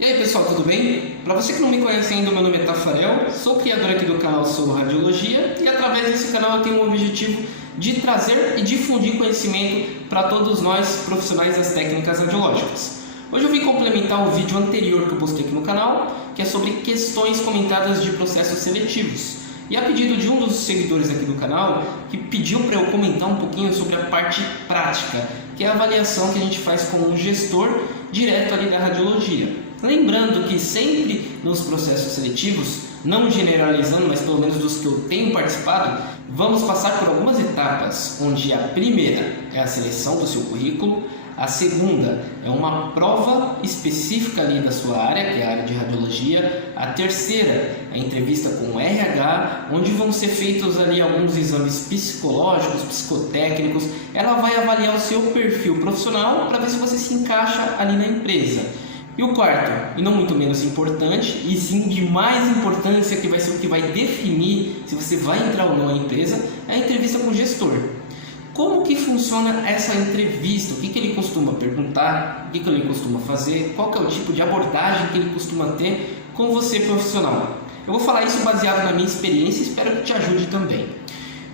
E aí pessoal, tudo bem? Para você que não me conhece ainda, meu nome é Tafarel, sou criador aqui do canal Sou Radiologia e através desse canal eu tenho o objetivo de trazer e difundir conhecimento para todos nós profissionais das técnicas radiológicas. Hoje eu vim complementar o vídeo anterior que eu postei aqui no canal, que é sobre questões comentadas de processos seletivos. E a pedido de um dos seguidores aqui do canal, que pediu para eu comentar um pouquinho sobre a parte prática, que é a avaliação que a gente faz com o gestor direto ali da radiologia. Lembrando que sempre nos processos seletivos, não generalizando, mas pelo menos dos que eu tenho participado, vamos passar por algumas etapas, onde a primeira é a seleção do seu currículo, a segunda é uma prova específica ali da sua área, que é a área de radiologia, a terceira é a entrevista com o RH, onde vão ser feitos ali alguns exames psicológicos, psicotécnicos. Ela vai avaliar o seu perfil profissional para ver se você se encaixa ali na empresa. E o quarto, e não muito menos importante, e sim de mais importância, que vai ser o que vai definir se você vai entrar ou não na empresa, é a entrevista com o gestor. Como que funciona essa entrevista? O que ele costuma perguntar? O que ele costuma fazer? Qual que é o tipo de abordagem que ele costuma ter com você profissional? Eu vou falar isso baseado na minha experiência e espero que te ajude também.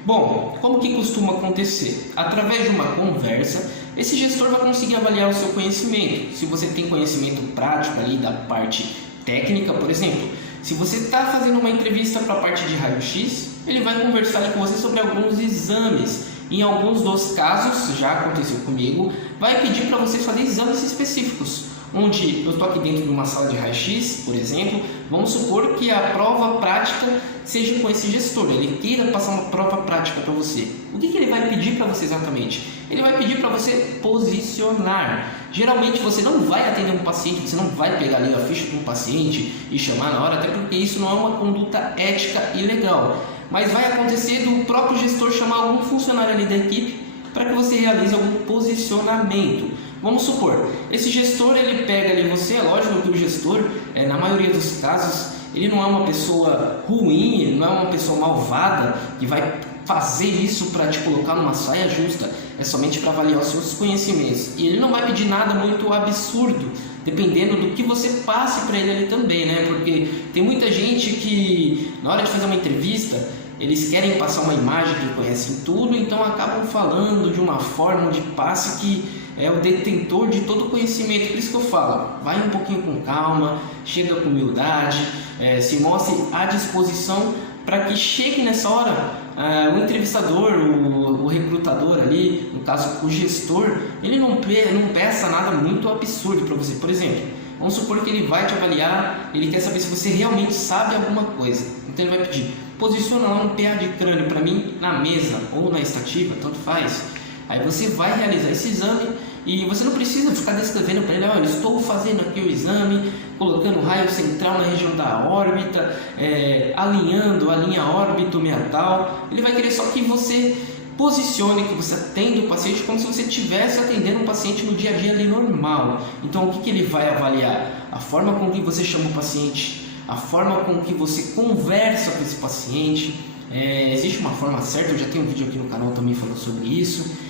Bom, como que costuma acontecer? Através de uma conversa, esse gestor vai conseguir avaliar o seu conhecimento. Se você tem conhecimento prático ali da parte técnica, por exemplo, se você está fazendo uma entrevista para a parte de raio-x, ele vai conversar com você sobre alguns exames. Em alguns dos casos, já aconteceu comigo, vai pedir para você fazer exames específicos, onde eu estou aqui dentro de uma sala de raio-x, por exemplo, vamos supor que a prova prática seja com esse gestor, ele queira passar uma prova prática para você. O que ele vai pedir para você exatamente? Ele vai pedir para você posicionar. Geralmente você não vai atender um paciente, você não vai pegar ali a ficha de um paciente e chamar na hora, até porque isso não é uma conduta ética e legal. Mas vai acontecer do próprio gestor chamar algum funcionário ali da equipe para que você realize algum posicionamento. Vamos supor, esse gestor ele pega ali você, é lógico que o gestor, na maioria dos casos, ele não é uma pessoa ruim, não é uma pessoa malvada que vai fazer isso para te colocar numa saia justa, é somente para avaliar os seus conhecimentos. E ele não vai pedir nada muito absurdo, dependendo do que você passe para ele ali também, né? Porque tem muita gente que, na hora de fazer uma entrevista, eles querem passar uma imagem que conhecem tudo, então acabam falando de uma forma de passe que é o detentor de todo o conhecimento. Por isso que eu falo, vai um pouquinho com calma, chega com humildade, se mostre à disposição para que chegue nessa hora o entrevistador, o recrutador ali, no caso o gestor, ele não peça nada muito absurdo para você. Por exemplo, vamos supor que ele vai te avaliar, ele quer saber se você realmente sabe alguma coisa. Então ele vai pedir, posiciona lá um PA de crânio para mim na mesa ou na estativa, tanto faz. Aí você vai realizar esse exame e você não precisa ficar descrevendo para ele, olha, estou fazendo aqui o exame, colocando o raio central na região da órbita, alinhando a linha órbito-meatal. Ele vai querer só que você posicione, que você atenda o paciente como se você estivesse atendendo um paciente no dia a dia ali normal. Então o que ele vai avaliar? A forma com que você chama o paciente, a forma com que você conversa com esse paciente. Existe uma forma certa, eu já tenho um vídeo aqui no canal também falando sobre isso.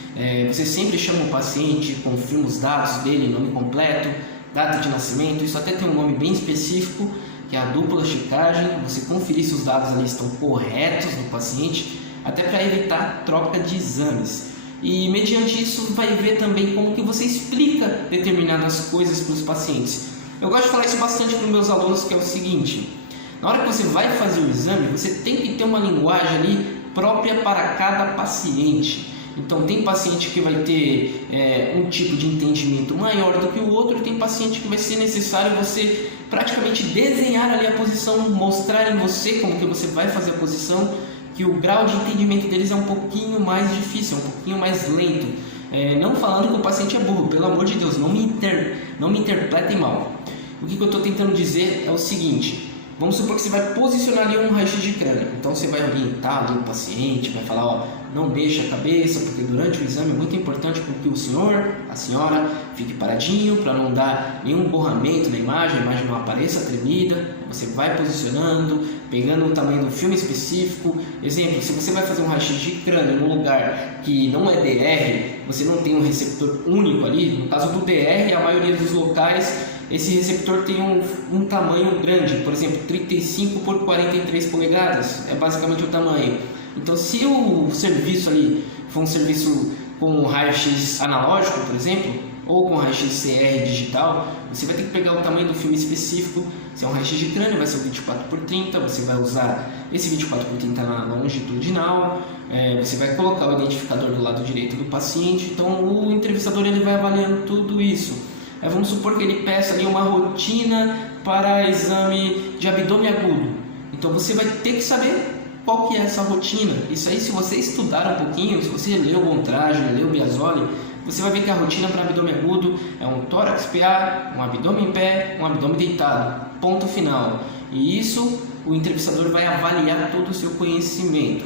Você sempre chama o paciente, confirma os dados dele, nome completo, data de nascimento. Isso até tem um nome bem específico, que é a dupla checagem. Você conferir se os dados ali estão corretos do paciente, até para evitar troca de exames. E mediante isso vai ver também como que você explica determinadas coisas para os pacientes. Eu gosto de falar isso bastante para os meus alunos, que é o seguinte: na hora que você vai fazer o exame, você tem que ter uma linguagem ali própria para cada paciente. Então tem paciente que vai ter um tipo de entendimento maior do que o outro, e tem paciente que vai ser necessário você praticamente desenhar ali a posição, mostrar em você como que você vai fazer a posição, que o grau de entendimento deles é um pouquinho mais difícil, um pouquinho mais lento. Não falando que o paciente é burro, pelo amor de Deus, não me interpretem mal. O que eu estou tentando dizer é o seguinte: vamos supor que você vai posicionar ali um raio-x de crânio. Então você vai orientar ali o paciente, vai falar, ó, não mexa a cabeça, porque durante o exame é muito importante que o senhor, a senhora, fique paradinho para não dar nenhum borramento na imagem, a imagem não apareça tremida. Você vai posicionando, pegando o tamanho do filme específico. Exemplo, se você vai fazer um raio-x de crânio num lugar que não é DR, você não tem um receptor único ali. No caso do DR, a maioria dos locais esse receptor tem um tamanho grande, por exemplo, 35 por 43 polegadas, é basicamente o tamanho. Então, se o serviço ali for um serviço com raio-x analógico, por exemplo, ou com raio-x CR digital, você vai ter que pegar o tamanho do filme específico. Se é um raio-x de crânio, vai ser o 24 por 30, você vai usar esse 24 por 30 na longitudinal, você vai colocar o identificador do lado direito do paciente. Então, o entrevistador ele vai avaliando tudo isso. Vamos supor que ele peça ali uma rotina para exame de abdômen agudo. Então, você vai ter que saber qual que é essa rotina. Isso aí, se você estudar um pouquinho, se você leu o Montrage, leu o Biasoli, você vai ver que a rotina para abdômen agudo é um tórax PA, um abdômen em pé, um abdômen deitado. Ponto final. E isso o entrevistador vai avaliar todo o seu conhecimento.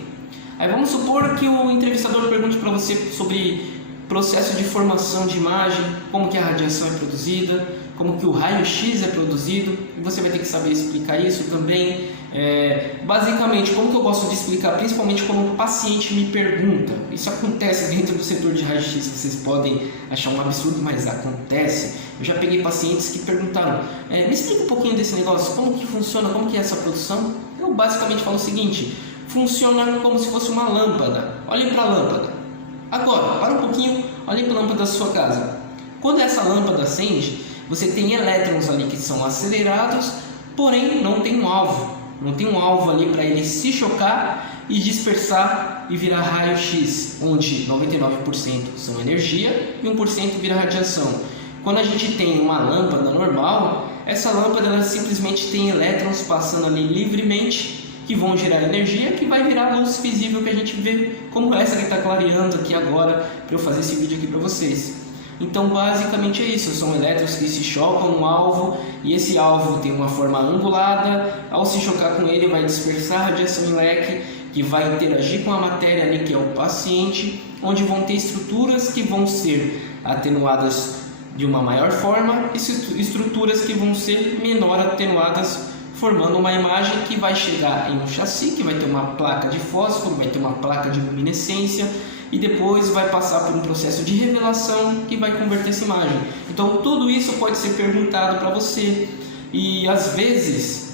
Aí vamos supor que o entrevistador pergunte para você sobre processo de formação de imagem, como que a radiação é produzida, como que o raio-x é produzido, e você vai ter que saber explicar isso também. Basicamente, como que eu gosto de explicar, principalmente quando um paciente me pergunta. Isso acontece dentro do setor de raio-x, vocês podem achar um absurdo, mas acontece. Eu já peguei pacientes que perguntaram, me explica um pouquinho desse negócio, como que funciona, como que é essa produção? Eu basicamente falo o seguinte, funciona como se fosse uma lâmpada. Olhem para a lâmpada. Agora, para um pouquinho, olhem para a lâmpada da sua casa. Quando essa lâmpada acende, você tem elétrons ali que são acelerados, porém não tem um alvo. Não tem um alvo ali para ele se chocar e dispersar e virar raio-x, onde 99% são energia e 1% vira radiação. Quando a gente tem uma lâmpada normal, essa lâmpada ela simplesmente tem elétrons passando ali livremente, que vão gerar energia, que vai virar luz visível que a gente vê, como essa que está clareando aqui agora para eu fazer esse vídeo aqui para vocês. Então basicamente é isso, são elétrons que se chocam no alvo e esse alvo tem uma forma angulada, ao se chocar com ele vai dispersar radiação em leque que vai interagir com a matéria ali que é o paciente, onde vão ter estruturas que vão ser atenuadas de uma maior forma e estruturas que vão ser menor atenuadas, formando uma imagem que vai chegar em um chassi, que vai ter uma placa de fósforo, vai ter uma placa de luminescência e depois vai passar por um processo de revelação que vai converter essa imagem. Então tudo isso pode ser perguntado para você e às vezes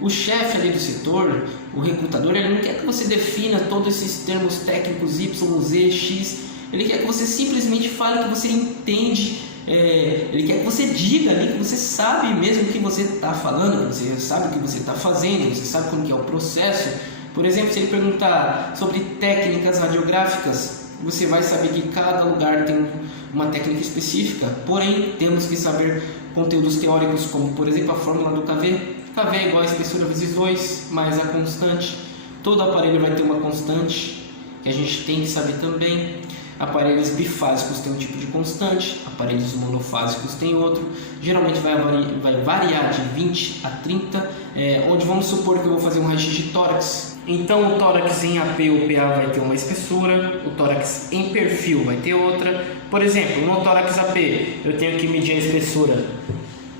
o chefe ali do setor, o recrutador, ele não quer que você defina todos esses termos técnicos Y, Z, X, ele quer que você simplesmente fale que você entende. Ele quer que você diga ali que você sabe mesmo o que você está falando, que você sabe o que você está fazendo, você sabe como que é o processo. Por exemplo, se ele perguntar sobre técnicas radiográficas, você vai saber que cada lugar tem uma técnica específica, porém temos que saber conteúdos teóricos como, por exemplo, a fórmula do KV. KV é igual a espessura vezes 2, mais a constante. Todo aparelho vai ter uma constante, que a gente tem que saber também. Aparelhos bifásicos têm um tipo de constante, aparelhos monofásicos têm outro. Geralmente vai variar de 20 a 30, onde vamos supor que eu vou fazer um raio-x de tórax. Então o tórax em AP ou PA vai ter uma espessura, o tórax em perfil vai ter outra. Por exemplo, no tórax AP eu tenho que medir a espessura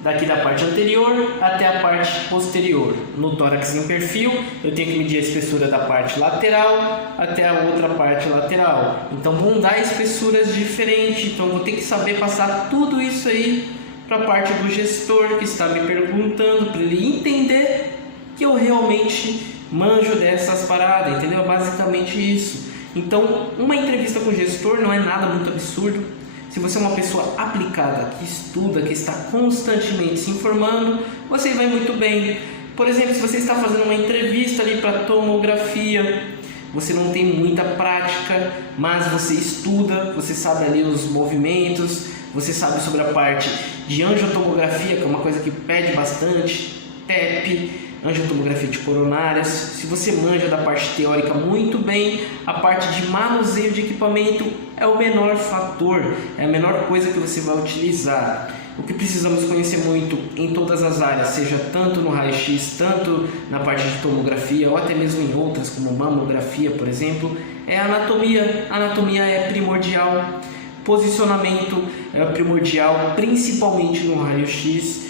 daqui da parte anterior até a parte posterior. No tórax em perfil, eu tenho que medir a espessura da parte lateral até a outra parte lateral. Então vão dar espessuras diferentes, então eu vou ter que saber passar tudo isso aí para a parte do gestor que está me perguntando, para ele entender que eu realmente manjo dessas paradas, entendeu? Basicamente isso. Então, uma entrevista com o gestor não é nada muito absurdo. Se você é uma pessoa aplicada, que estuda, que está constantemente se informando, você vai muito bem. Por exemplo, se você está fazendo uma entrevista ali para tomografia, você não tem muita prática, mas você estuda, você sabe ali os movimentos, você sabe sobre a parte de angiotomografia, que é uma coisa que pede bastante, TEP, angiotomografia de coronárias. Se você manja da parte teórica muito bem, a parte de manuseio de equipamento é o menor fator, é a menor coisa que você vai utilizar. O que precisamos conhecer muito em todas as áreas, seja tanto no raio-x, tanto na parte de tomografia ou até mesmo em outras, como mamografia, por exemplo, é a anatomia. A anatomia é primordial, posicionamento é primordial, principalmente no raio-x.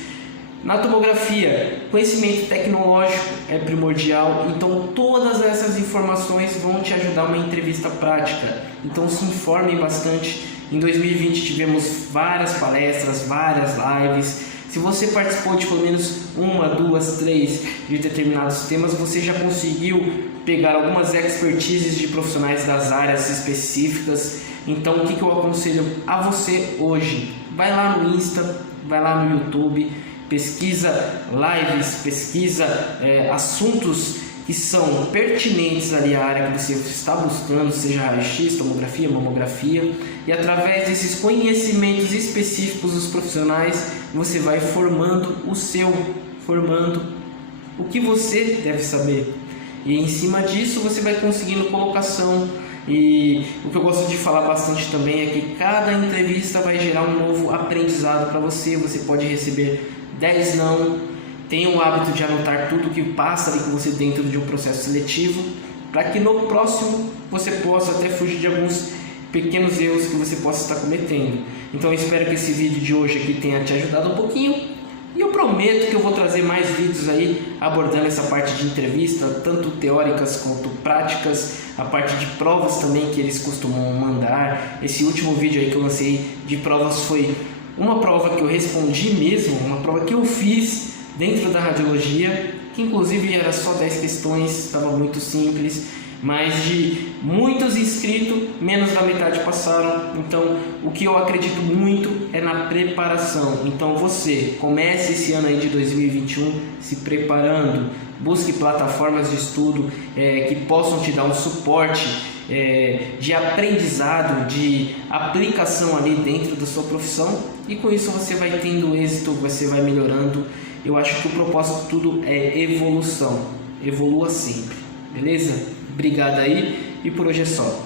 Na tomografia, conhecimento tecnológico é primordial, então todas essas informações vão te ajudar uma entrevista prática. Então se informem bastante, Em 2020 tivemos várias palestras, várias lives. Se você participou de pelo menos 1, 2, 3 de determinados temas, você já conseguiu pegar algumas expertises de profissionais das áreas específicas. Então, o que eu aconselho a você hoje? Vai lá no Insta, vai lá no YouTube, pesquisa lives, pesquisa assuntos que são pertinentes ali à área que você está buscando, seja raio-x, tomografia, mamografia, e através desses conhecimentos específicos dos profissionais, você vai formando o que você deve saber. E em cima disso você vai conseguindo colocação. E o que eu gosto de falar bastante também é que cada entrevista vai gerar um novo aprendizado para você. Você pode receber 10 não. Tenha o hábito de anotar tudo que passa ali com você dentro de um processo seletivo, para que no próximo você possa até fugir de alguns pequenos erros que você possa estar cometendo. Então eu espero que esse vídeo de hoje aqui tenha te ajudado um pouquinho. E eu prometo que eu vou trazer mais vídeos aí abordando essa parte de entrevista, tanto teóricas quanto práticas, a parte de provas também que eles costumam mandar. Esse último vídeo aí que eu lancei de provas foi uma prova que eu respondi mesmo, uma prova que eu fiz dentro da radiologia, que inclusive era só 10 questões, estava muito simples, mas de muitos inscritos, menos da metade passaram. Então, o que eu acredito muito é na preparação. Então, você comece esse ano aí de 2021 se preparando, busque plataformas de estudo que possam te dar um suporte de aprendizado, de aplicação ali dentro da sua profissão, e com isso você vai tendo êxito, você vai melhorando. Eu acho que o propósito de tudo é evolução. Evolua sempre, beleza? Obrigado aí e por hoje é só.